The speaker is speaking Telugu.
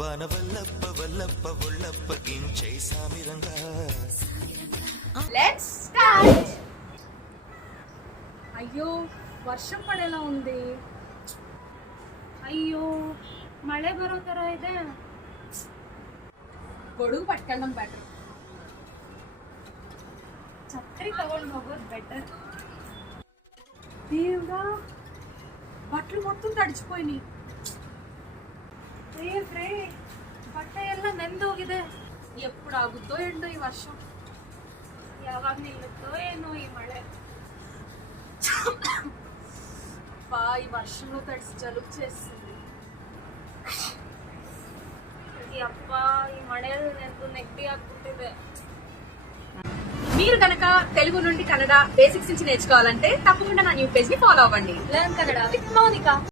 వాన వల్లప్ప వల్లప్ప ఒళ్ళప్ప గించే సామిరంగా. Let's start. ಅಯ್ಯೋ ವರ್ಷಂ ಪಡೆಲ್ಲ ఉంది. ಅಯ್ಯೋ ಮಳೆ ಬರೋ ತರ ಇದೆ. గొడుగు పట్టుకెళ్ళడం బెటర్. ಛತ್ರಿ ತಗೊಂಡು ಹೋಗೋದು ಬೆಟರ್. దేవుడా బట్టలు మొత్తం తడిచిపోయినాయి. రే ಬಟ್ಟ ಎಲ್ಲ ನೆಂದೋಗಿದೆ. ಎప్పుడు ಆಗುತ್ತೋ ಎಂಡೋ ಈ ವರ್ಷ, ಯಾವಾಗ ನಿಲ್ಲುತ್ತೋ ಏನೋ ಈ ಮಳೆ. ఈ వర్షంలో తడిసి జలుబు చేస్తుంది. ಅಪ್ಪ ಈ ಮಳೆಯಲ್ಲಿ ನೆಂದು ನೆಗಡಿ ಆಗ್ಬಿಟ್ಟಿದೆ. మీరు కనుక తెలుగు నుండి కన్నడ బేసిక్స్ నుంచి నేర్చుకోవాలంటే తప్పకుండా నా న్యూ పేజ్ ని ఫాలో అవ్వండి. Learn Kannada with Mounika.